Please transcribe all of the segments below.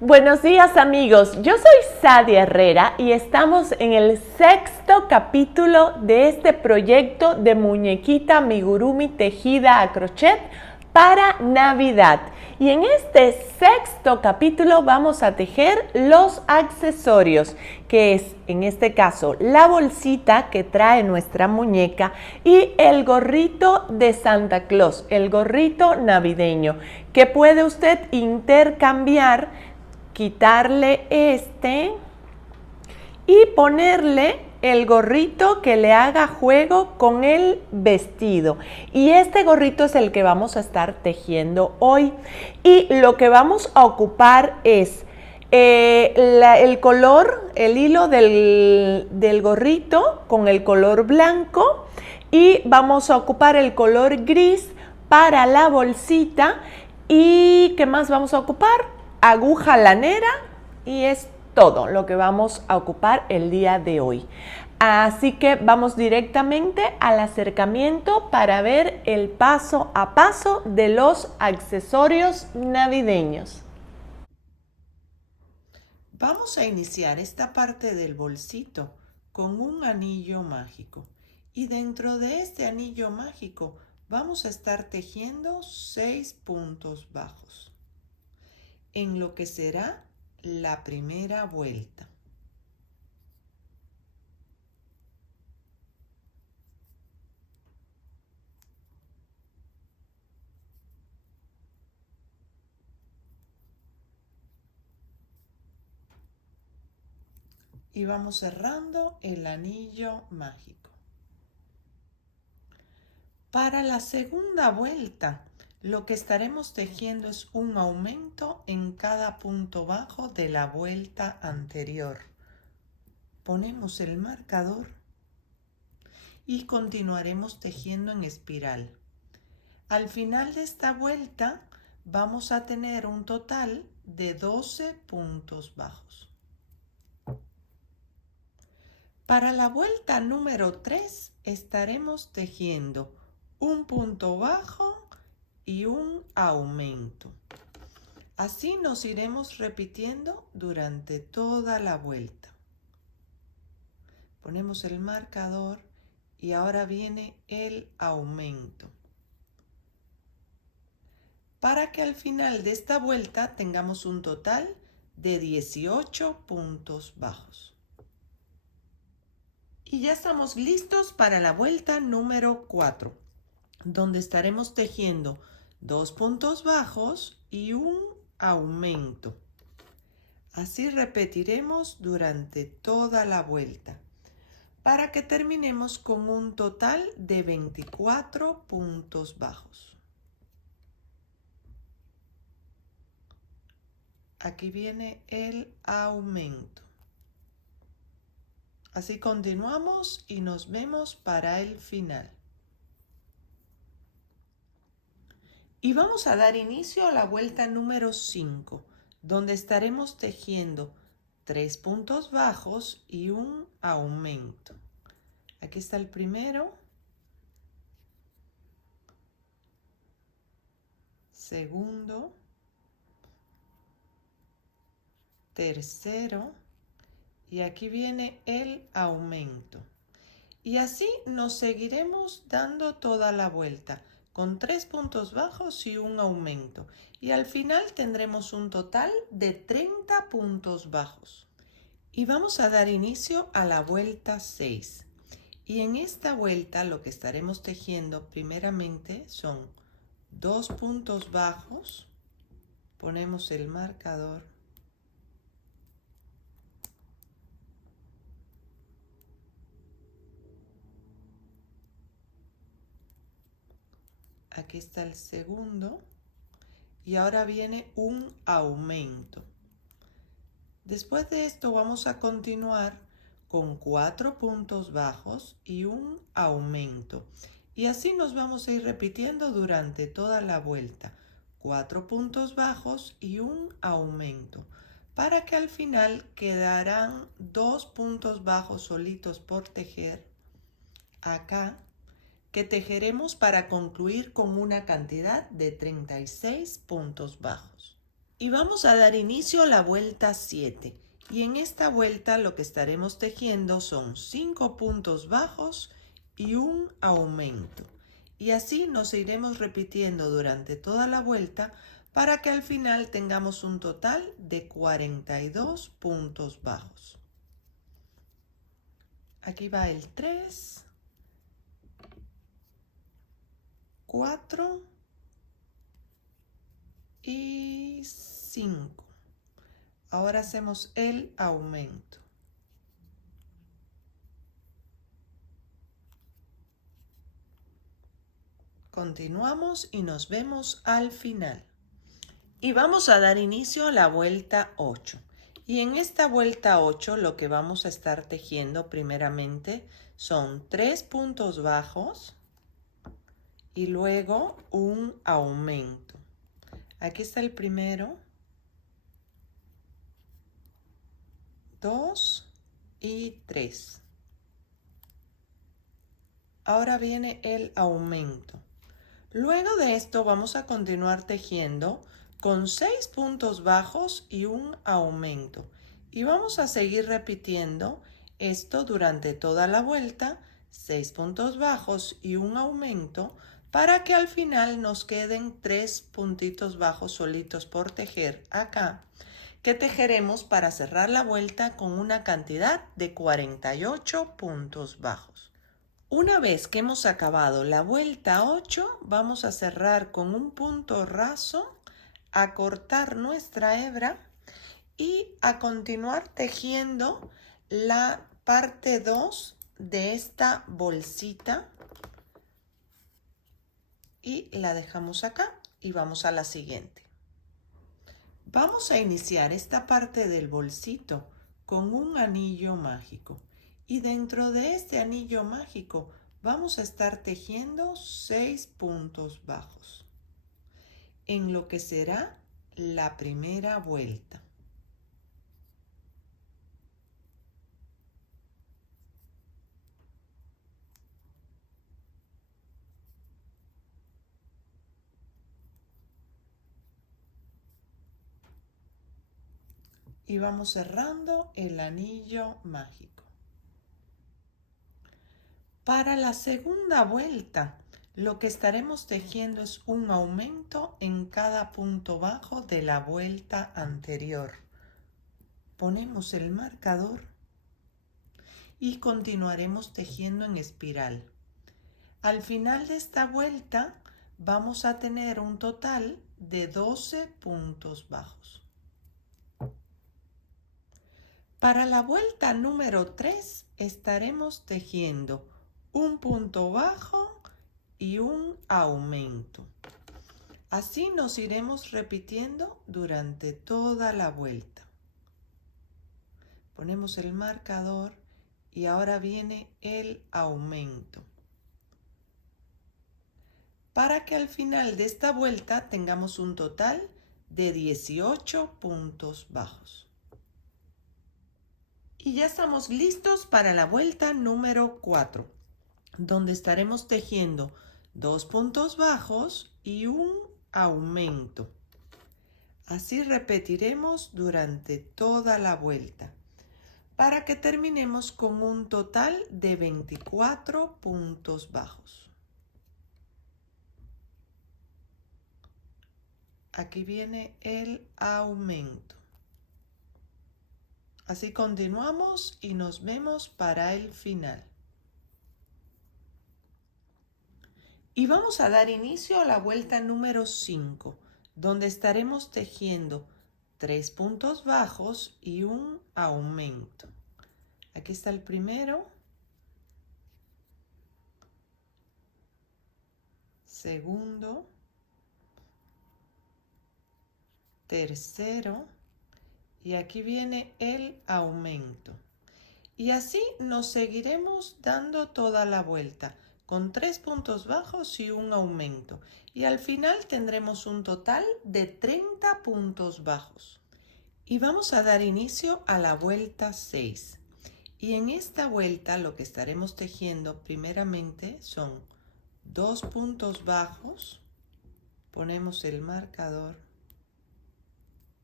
Buenos días amigos, yo soy Sadia Herrera y estamos en el sexto capítulo de este proyecto de muñequita amigurumi tejida a crochet para Navidad. Y en este sexto capítulo vamos a tejer los accesorios, que es en este caso la bolsita que trae nuestra muñeca y el gorrito de Santa Claus, el gorrito navideño, que puede usted intercambiar, quitarle este y ponerle el gorrito que le haga juego con el vestido. Y este gorrito es el que vamos a estar tejiendo hoy. Y lo que vamos a ocupar es el color, el hilo del gorrito con el color blanco. Y vamos a ocupar el color gris para la bolsita. ¿Y qué más vamos a ocupar? Aguja lanera, y es todo lo que vamos a ocupar el día de hoy. Así que vamos directamente al acercamiento para ver el paso a paso de los accesorios navideños. Vamos a iniciar esta parte del bolsito con un anillo mágico, y dentro de este anillo mágico vamos a estar tejiendo 6 puntos bajos en lo que será la primera vuelta. Y vamos cerrando el anillo mágico. Para la segunda vuelta, lo que estaremos tejiendo es un aumento en cada punto bajo de la vuelta anterior. Ponemos el marcador y continuaremos tejiendo en espiral. Al final de esta vuelta vamos a tener un total de 12 puntos bajos. Para la vuelta número 3 estaremos tejiendo un punto bajo y un aumento. Así nos iremos repitiendo durante toda la vuelta. Ponemos el marcador y ahora viene el aumento, para que al final de esta vuelta tengamos un total de 18 puntos bajos. Y ya estamos listos para la vuelta número 4, donde estaremos tejiendo 2 puntos bajos y un aumento. Así repetiremos durante toda la vuelta, para que terminemos con un total de 24 puntos bajos. Aquí viene el aumento. Así continuamos y nos vemos para el final. Y vamos a dar inicio a la vuelta número 5, donde estaremos tejiendo 3 puntos bajos y un aumento. Aquí está el primero, segundo, tercero, y aquí viene el aumento. Y así nos seguiremos dando toda la vuelta con 3 puntos bajos y un aumento. Y al final tendremos un total de 30 puntos bajos. Y vamos a dar inicio a la vuelta 6. Y en esta vuelta lo que estaremos tejiendo primeramente son 2 puntos bajos. Ponemos el marcador. Aquí está el segundo. Y ahora viene un aumento. Después de esto vamos a continuar con 4 puntos bajos y un aumento. Y así nos vamos a ir repitiendo durante toda la vuelta. 4 puntos bajos y un aumento, para que al final quedarán 2 puntos bajos solitos por tejer acá, que tejeremos para concluir con una cantidad de 36 puntos bajos. Y vamos a dar inicio a la vuelta 7. Y en esta vuelta lo que estaremos tejiendo son 5 puntos bajos y un aumento. Y así nos iremos repitiendo durante toda la vuelta para que al final tengamos un total de 42 puntos bajos. Aquí va el 3, 4 y 5. Ahora hacemos el aumento. Continuamos y nos vemos al final. Y vamos a dar inicio a la vuelta 8. Y en esta vuelta 8 lo que vamos a estar tejiendo primeramente son 3 puntos bajos y luego un aumento. Aquí está el primero, 2 y 3. Ahora viene el aumento. Luego de esto vamos a continuar tejiendo con 6 puntos bajos y un aumento. Y vamos a seguir repitiendo esto durante toda la vuelta, 6 puntos bajos y un aumento, para que al final nos queden 3 puntitos bajos solitos por tejer acá, que tejeremos para cerrar la vuelta con una cantidad de 48 puntos bajos. Una vez que hemos acabado la vuelta 8, vamos a cerrar con un punto raso, a cortar nuestra hebra y a continuar tejiendo la parte 2 de esta bolsita y la dejamos acá y vamos a la siguiente. Vamos a iniciar esta parte del bolsito con un anillo mágico. Y dentro de este anillo mágico vamos a estar tejiendo 6 puntos bajos en lo que será la primera vuelta. Y vamos cerrando el anillo mágico. Para la segunda vuelta, lo que estaremos tejiendo es un aumento en cada punto bajo de la vuelta anterior. Ponemos el marcador y continuaremos tejiendo en espiral. Al final de esta vuelta vamos a tener un total de 12 puntos bajos. Para la vuelta número 3 estaremos tejiendo un punto bajo y un aumento. Así nos iremos repitiendo durante toda la vuelta. Ponemos el marcador y ahora viene el aumento. Para que al final de esta vuelta tengamos un total de 18 puntos bajos. Y ya estamos listos para la vuelta número 4, donde estaremos tejiendo 2 puntos bajos y un aumento. Así repetiremos durante toda la vuelta, para que terminemos con un total de 24 puntos bajos. Aquí viene el aumento. Así continuamos y nos vemos para el final. Y vamos a dar inicio a la vuelta número 5, donde estaremos tejiendo 3 puntos bajos y un aumento. Aquí está el primero, segundo, tercero, y aquí viene el aumento. Y así nos seguiremos dando toda la vuelta con 3 puntos bajos y un aumento. Y al final tendremos un total de 30 puntos bajos. Y vamos a dar inicio a la vuelta 6. Y en esta vuelta lo que estaremos tejiendo primeramente son 2 puntos bajos. Ponemos el marcador.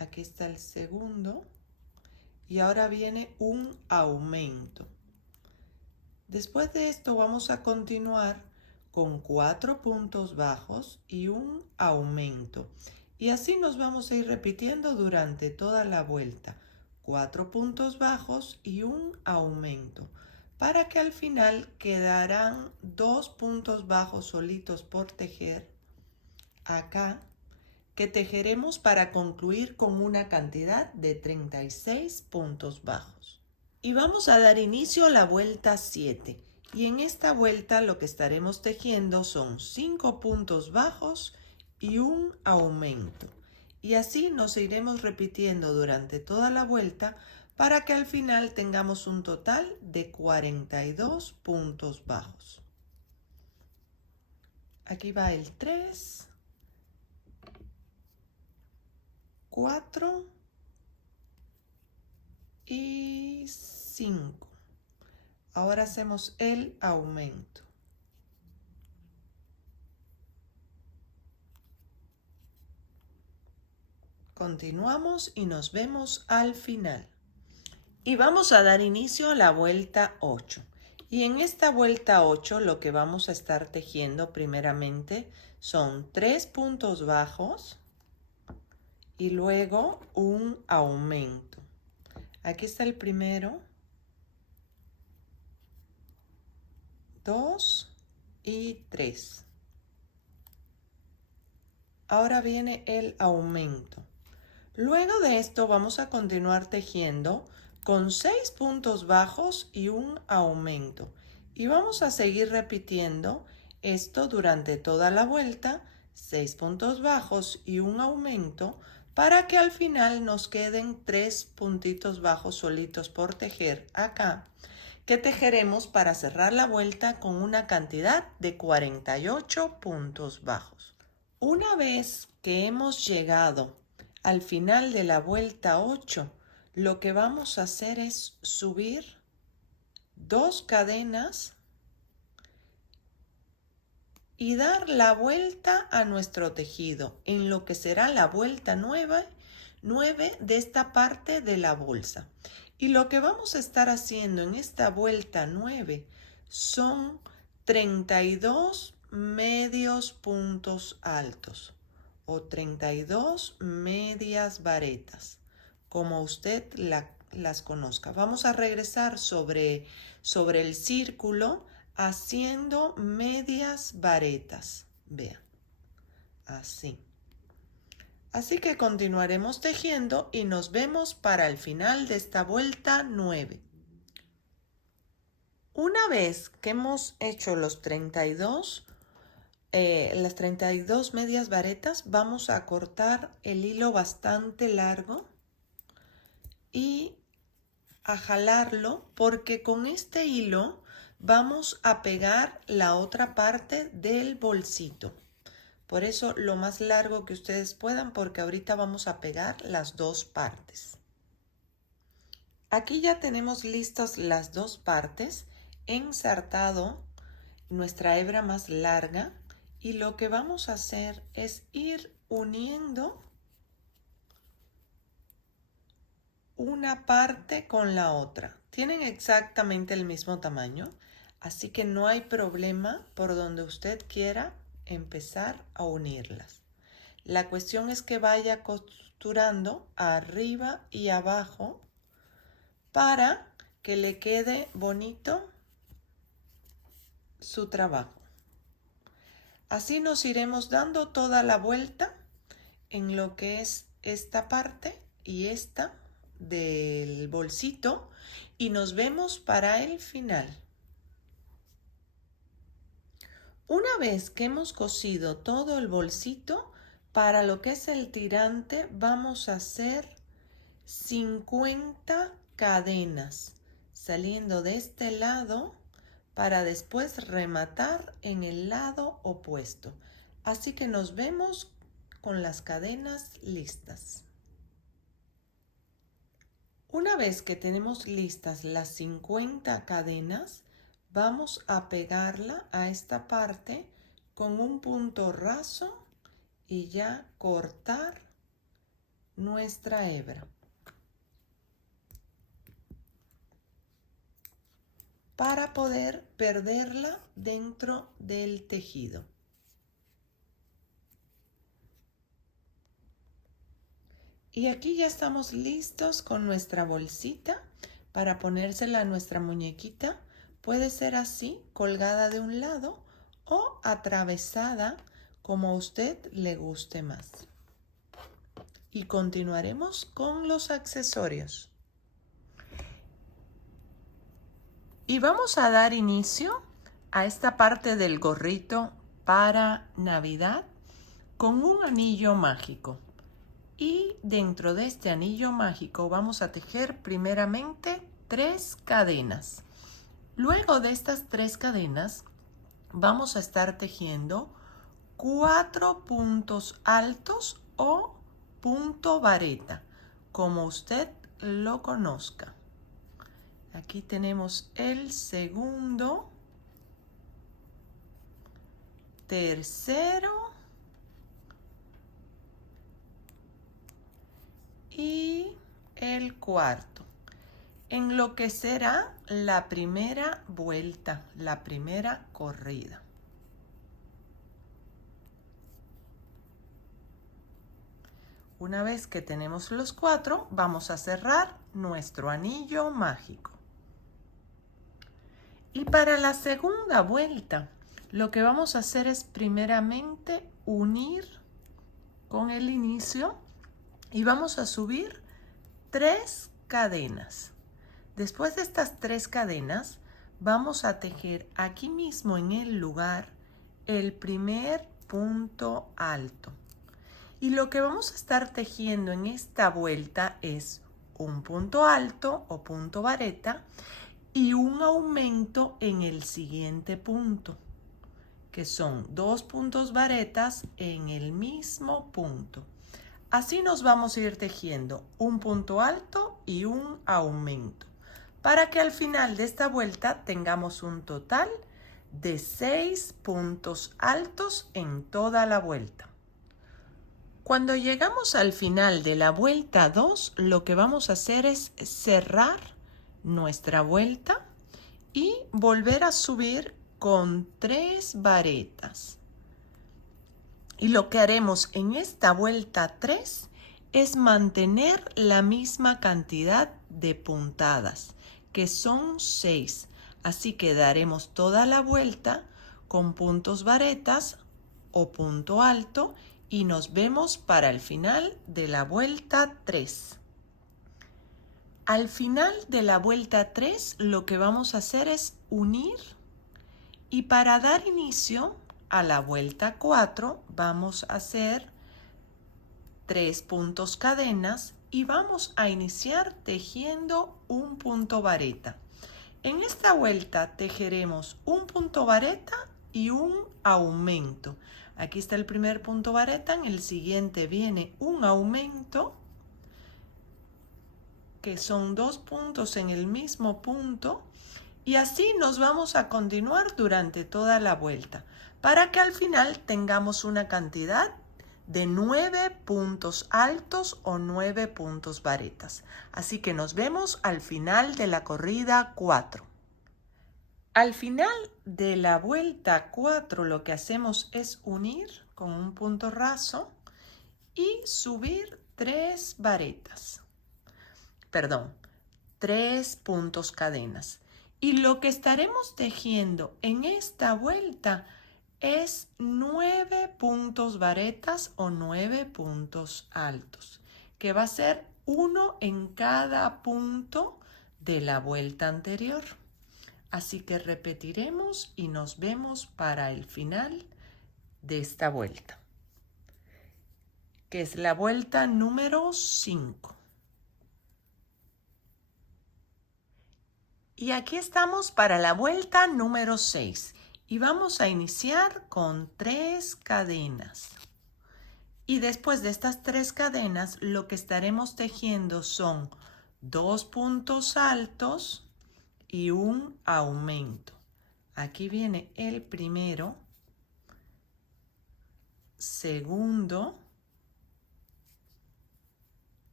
Aquí está el segundo. Y ahora viene un aumento. Después de esto vamos a continuar con 4 puntos bajos y un aumento. Y así nos vamos a ir repitiendo durante toda la vuelta. 4 puntos bajos y un aumento. Para que al final quedarán 2 puntos bajos solitos por tejer acá, que tejeremos para concluir con una cantidad de 36 puntos bajos. Y vamos a dar inicio a la vuelta 7. Y en esta vuelta lo que estaremos tejiendo son 5 puntos bajos y un aumento. Y así nos iremos repitiendo durante toda la vuelta para que al final tengamos un total de 42 puntos bajos. Aquí va el 3, 4 y 5. Ahora hacemos el aumento. Continuamos y nos vemos al final. Y vamos a dar inicio a la vuelta 8. Y en esta vuelta 8 lo que vamos a estar tejiendo primeramente son 3 puntos bajos y luego un aumento. Aquí está el primero, 2 y 3. Ahora viene el aumento. Luego de esto vamos a continuar tejiendo con 6 puntos bajos y un aumento. Y vamos a seguir repitiendo esto durante toda la vuelta, 6 puntos bajos y un aumento, para que al final nos queden 3 puntitos bajos solitos por tejer acá, que tejeremos para cerrar la vuelta con una cantidad de 48 puntos bajos. Una vez que hemos llegado al final de la vuelta 8, lo que vamos a hacer es subir 2 cadenas y dar la vuelta a nuestro tejido en lo que será la vuelta 9 de esta parte de la bolsa. Y lo que vamos a estar haciendo en esta vuelta 9 son 32 medios puntos altos o 32 medias varetas, como usted las conozca. Vamos a regresar sobre el círculo haciendo medias varetas. Vean, así. Así que continuaremos tejiendo y nos vemos para el final de esta vuelta 9. Una vez que hemos hecho las 32 medias varetas, vamos a cortar el hilo bastante largo y a jalarlo, porque con este hilo vamos a pegar la otra parte del bolsito. Por eso lo más largo que ustedes puedan, porque ahorita vamos a pegar las dos partes. Aquí ya tenemos listas las dos partes, ensartado nuestra hebra más larga, y lo que vamos a hacer es ir uniendo una parte con la otra. Tienen exactamente el mismo tamaño, así que no hay problema por donde usted quiera empezar a unirlas. La cuestión es que vaya costurando arriba y abajo para que le quede bonito su trabajo. Así nos iremos dando toda la vuelta en lo que es esta parte y esta del bolsito, y nos vemos para el final. Una vez que hemos cosido todo el bolsito, para lo que es el tirante vamos a hacer 50 cadenas saliendo de este lado para después rematar en el lado opuesto. Así que nos vemos con las cadenas listas. Una vez que tenemos listas las 50 cadenas, vamos a pegarla a esta parte con un punto raso y ya cortar nuestra hebra para poder perderla dentro del tejido. Y aquí ya estamos listos con nuestra bolsita para ponérsela a nuestra muñequita. Puede ser así, colgada de un lado o atravesada, como a usted le guste más. Y continuaremos con los accesorios. Y vamos a dar inicio a esta parte del gorrito para Navidad con un anillo mágico. Y dentro de este anillo mágico vamos a tejer primeramente 3 cadenas. Luego de estas 3 cadenas vamos a estar tejiendo 4 puntos altos o punto vareta, como usted lo conozca. Aquí tenemos el segundo, tercero y el cuarto, en lo que será la primera vuelta, la primera corrida. Una vez que tenemos los 4, vamos a cerrar nuestro anillo mágico. Y para la segunda vuelta, lo que vamos a hacer es primeramente unir con el inicio y vamos a subir 3 cadenas. Después de estas 3 cadenas, vamos a tejer aquí mismo en el lugar el primer punto alto. Y lo que vamos a estar tejiendo en esta vuelta es un punto alto o punto vareta y un aumento en el siguiente punto, que son 2 puntos varetas en el mismo punto. Así nos vamos a ir tejiendo un punto alto y un aumento, para que al final de esta vuelta tengamos un total de 6 puntos altos en toda la vuelta. Cuando llegamos al final de la vuelta 2, lo que vamos a hacer es cerrar nuestra vuelta y volver a subir con 3 varetas. Y lo que haremos en esta vuelta 3 es mantener la misma cantidad de puntadas, que son 6. Así que daremos toda la vuelta con puntos varetas o punto alto y nos vemos para el final de la vuelta 3. Al final de la vuelta 3 lo que vamos a hacer es unir y para dar inicio a la vuelta 4 vamos a hacer 3 puntos cadenas y vamos a iniciar tejiendo un punto vareta. En esta vuelta tejeremos un punto vareta y un aumento. Aquí está el primer punto vareta, en el siguiente viene un aumento, que son 2 puntos en el mismo punto, y así nos vamos a continuar durante toda la vuelta, para que al final tengamos una cantidad de 9 puntos altos o 9 puntos varetas. Así que nos vemos al final de la corrida 4. Al final de la vuelta 4 lo que hacemos es unir con un punto raso y subir 3 varetas. Perdón, 3 puntos cadenas. Y lo que estaremos tejiendo en esta vuelta es 9 puntos varetas o 9 puntos altos, que va a ser uno en cada punto de la vuelta anterior. Así que repetiremos y nos vemos para el final de esta vuelta, que es la vuelta número 5. Y aquí estamos para la vuelta número 6 y vamos a iniciar con 3 cadenas. Y después de estas 3 cadenas lo que estaremos tejiendo son 2 puntos altos y un aumento. Aquí viene el primero, segundo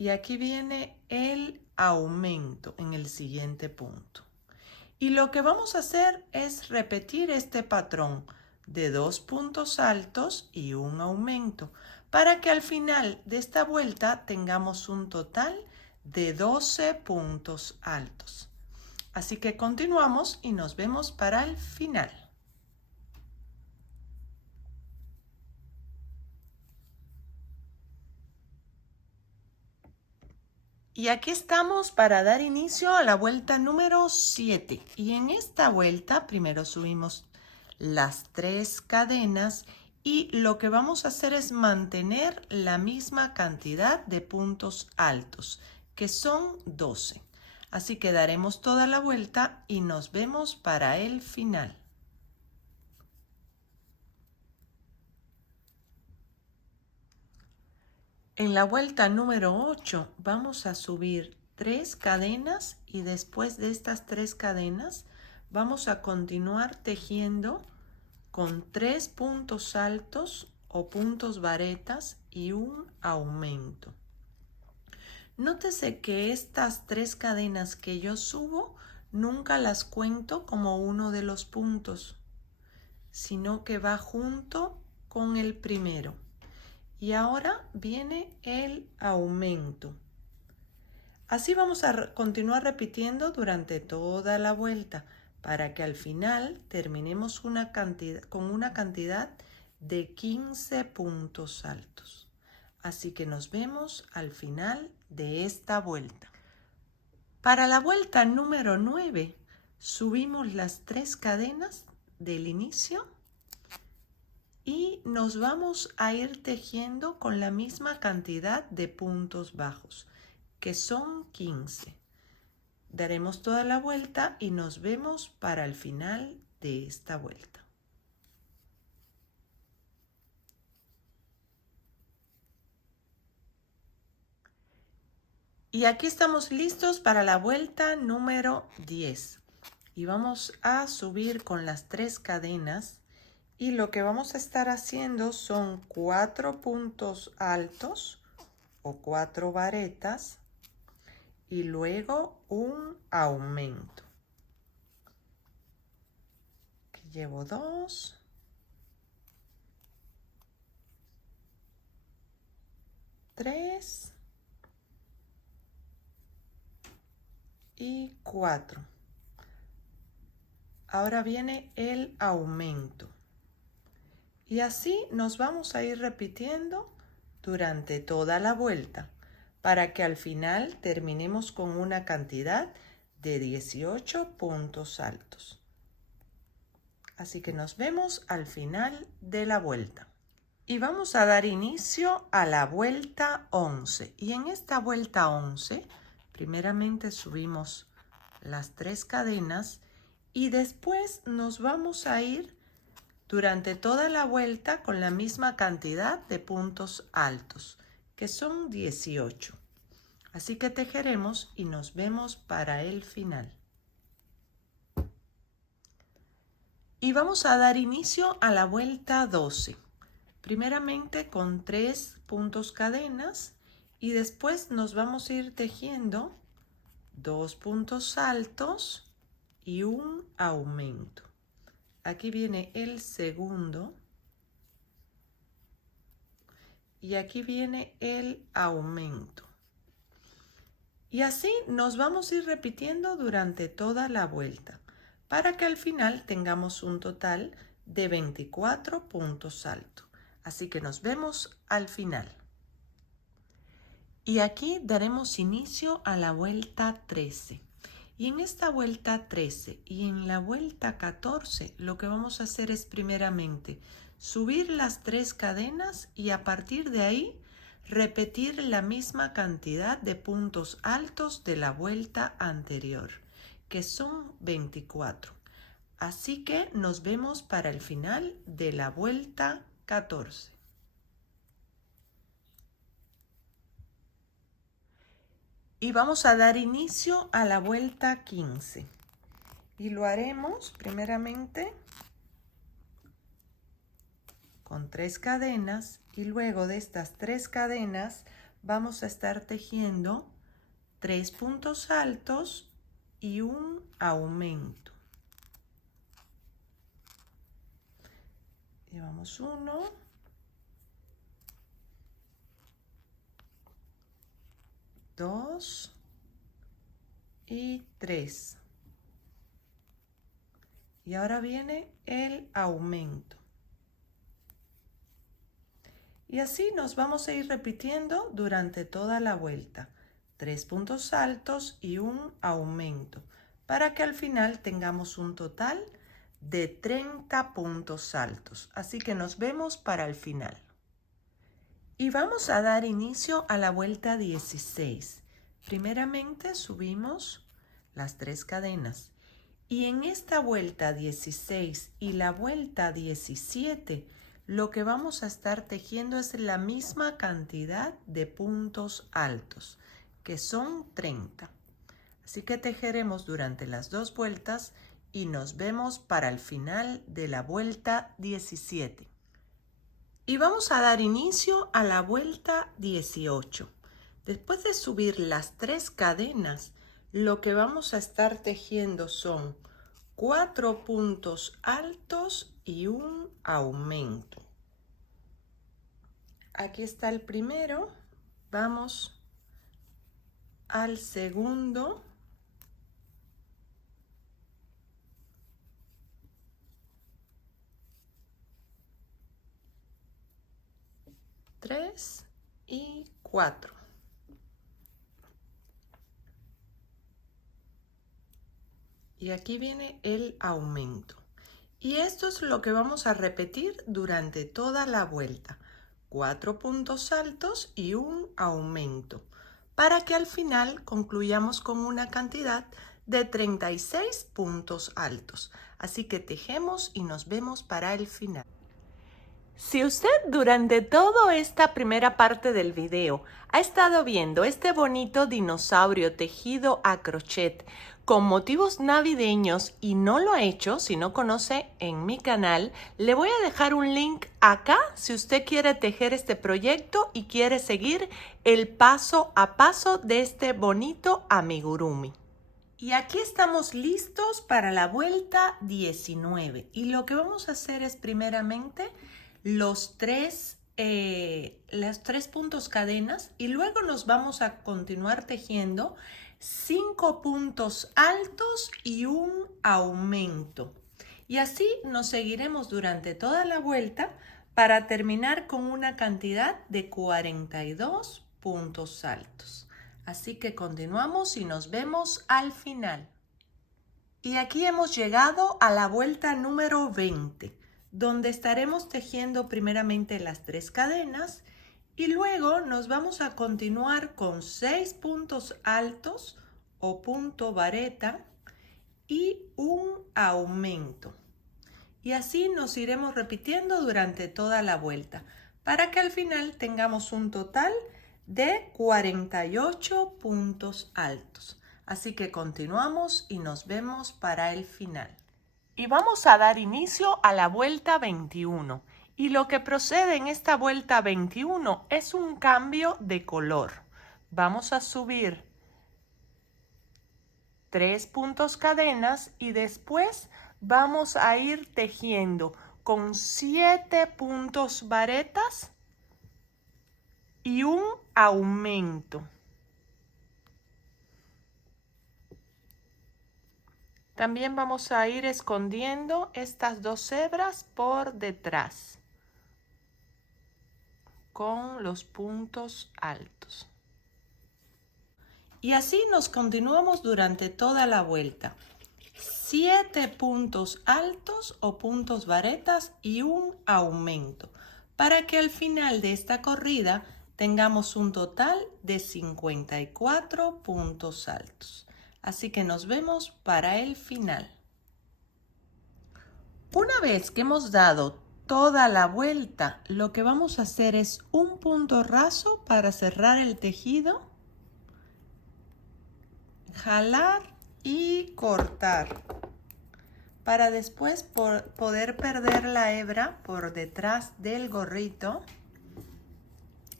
Y aquí viene el aumento en el siguiente punto. Y lo que vamos a hacer es repetir este patrón de 2 puntos altos y un aumento para que al final de esta vuelta tengamos un total de 12 puntos altos. Así que continuamos y nos vemos para el final. Y aquí estamos para dar inicio a la vuelta número 7. Y en esta vuelta primero subimos las 3 cadenas y lo que vamos a hacer es mantener la misma cantidad de puntos altos, que son 12. Así que daremos toda la vuelta y nos vemos para el final. En la vuelta número 8 vamos a subir 3 cadenas y después de estas 3 cadenas vamos a continuar tejiendo con 3 puntos altos o puntos varetas y un aumento. Nótese que estas 3 cadenas que yo subo nunca las cuento como uno de los puntos, sino que va junto con el primero. Y ahora viene el aumento. Así vamos a continuar repitiendo durante toda la vuelta para que al final terminemos con una cantidad de 15 puntos altos. Así que nos vemos al final de esta vuelta. Para la vuelta número 9 subimos las 3 cadenas del inicio y nos vamos a ir tejiendo con la misma cantidad de puntos bajos, que son 15. Daremos toda la vuelta y nos vemos para el final de esta vuelta. Y aquí estamos listos para la vuelta número 10. Y vamos a subir con las 3 cadenas. Y lo que vamos a estar haciendo son 4 puntos altos o 4 varetas y luego un aumento. Aquí llevo 2. 3 y 4. Ahora viene el aumento. Y así nos vamos a ir repitiendo durante toda la vuelta para que al final terminemos con una cantidad de 18 puntos altos. Así que nos vemos al final de la vuelta. Y vamos a dar inicio a la vuelta 11. Y en esta vuelta 11, primeramente subimos las 3 cadenas y después nos vamos a ir durante toda la vuelta con la misma cantidad de puntos altos, que son 18. Así que tejeremos y nos vemos para el final. Y vamos a dar inicio a la vuelta 12. Primeramente con 3 puntos cadenas y después nos vamos a ir tejiendo 2 puntos altos y un aumento. Aquí viene el segundo y aquí viene el aumento. Y así nos vamos a ir repitiendo durante toda la vuelta para que al final tengamos un total de 24 puntos altos. Así que nos vemos al final. Y aquí daremos inicio a la vuelta 13. Y en esta vuelta 13 y en la vuelta 14 lo que vamos a hacer es primeramente subir las 3 cadenas y a partir de ahí repetir la misma cantidad de puntos altos de la vuelta anterior, que son 24. Así que nos vemos para el final de la vuelta 14. Y vamos a dar inicio a la vuelta 15. Y lo haremos primeramente con 3 cadenas y luego de estas 3 cadenas vamos a estar tejiendo 3 puntos altos y un aumento. Llevamos 1, 2 y 3. Y ahora viene el aumento. Y así nos vamos a ir repitiendo durante toda la vuelta. 3 puntos altos y un aumento, para que al final tengamos un total de 30 puntos altos. Así que nos vemos para el final. Y vamos a dar inicio a la vuelta 16. Primeramente subimos las 3 cadenas. Y en esta vuelta 16 y la vuelta 17, lo que vamos a estar tejiendo es la misma cantidad de puntos altos, que son 30. Así que tejeremos durante las 2 vueltas y nos vemos para el final de la vuelta 17. Y vamos a dar inicio a la vuelta 18. Después de subir las 3 cadenas, lo que vamos a estar tejiendo son 4 puntos altos y un aumento. Aquí está el primero. Vamos al segundo. Tres y 4. Y aquí viene el aumento. Y esto es lo que vamos a repetir durante toda la vuelta. 4 puntos altos y un aumento, para que al final concluyamos con una cantidad de 36 puntos altos. Así que tejemos y nos vemos para el final. Si usted durante toda esta primera parte del video ha estado viendo este bonito dinosaurio tejido a crochet con motivos navideños y no lo ha hecho, si no conoce en mi canal, le voy a dejar un link acá si usted quiere tejer este proyecto y quiere seguir el paso a paso de este bonito amigurumi. Y aquí estamos listos para la vuelta 19 y lo que vamos a hacer es primeramente los tres puntos cadenas y luego nos vamos a continuar tejiendo 5 puntos altos y un aumento. Y así nos seguiremos durante toda la vuelta para terminar con una cantidad de 42 puntos altos. Así que continuamos y nos vemos al final. Y aquí hemos llegado a la vuelta número 20. Donde estaremos tejiendo primeramente las 3 cadenas y luego nos vamos a continuar con 6 puntos altos o punto vareta y un aumento. Y así nos iremos repitiendo durante toda la vuelta para que al final tengamos un total de 48 puntos altos. Así que continuamos y nos vemos para el final. Y vamos a dar inicio a la vuelta 21. Y lo que procede en esta vuelta 21 es un cambio de color. Vamos a subir 3 puntos cadenas y después vamos a ir tejiendo con 7 puntos varetas y un aumento. También vamos a ir escondiendo estas 2 hebras por detrás con los puntos altos. Y así nos continuamos durante toda la vuelta. 7 puntos altos o puntos varetas y un aumento, para que al final de esta corrida tengamos un total de 54 puntos altos. Así que nos vemos para el final. Una vez que hemos dado toda la vuelta, lo que vamos a hacer es un punto raso para cerrar el tejido, jalar y cortar, para después poder perder la hebra por detrás del gorrito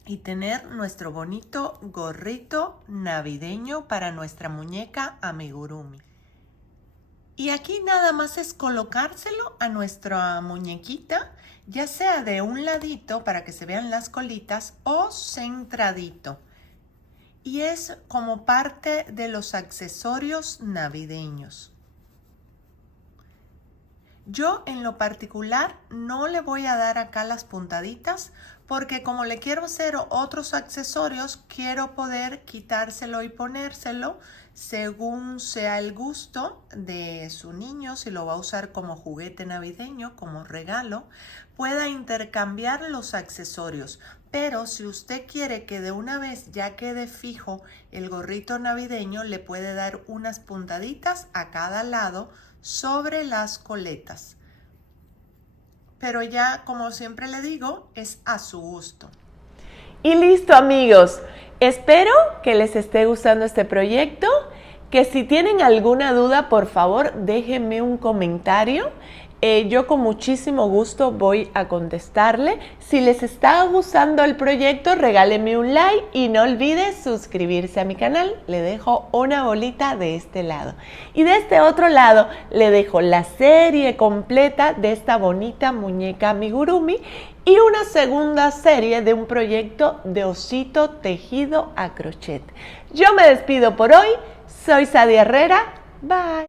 y tener nuestro bonito gorrito navideño para nuestra muñeca amigurumi. Y aquí nada más es colocárselo a nuestra muñequita, ya sea de un ladito para que se vean las colitas o centradito. Y es como parte de los accesorios navideños. Yo en lo particular no le voy a dar acá las puntaditas porque como le quiero hacer otros accesorios, quiero poder quitárselo y ponérselo según sea el gusto de su niño, si lo va a usar como juguete navideño, como regalo, pueda intercambiar los accesorios. Pero si usted quiere que de una vez ya quede fijo el gorrito navideño, le puede dar unas puntaditas a cada lado sobre las coletas. Pero ya, como siempre le digo, es a su gusto. Y listo, amigos. Espero que les esté gustando este proyecto. Que si tienen alguna duda, por favor, déjenme un comentario. Yo con muchísimo gusto voy a contestarle. Si les está gustando el proyecto, regálenme un like y no olviden suscribirse a mi canal. Le dejo una bolita de este lado. Y de este otro lado le dejo la serie completa de esta bonita muñeca amigurumi y una segunda serie de un proyecto de osito tejido a crochet. Yo me despido por hoy. Soy Sadia Herrera. Bye.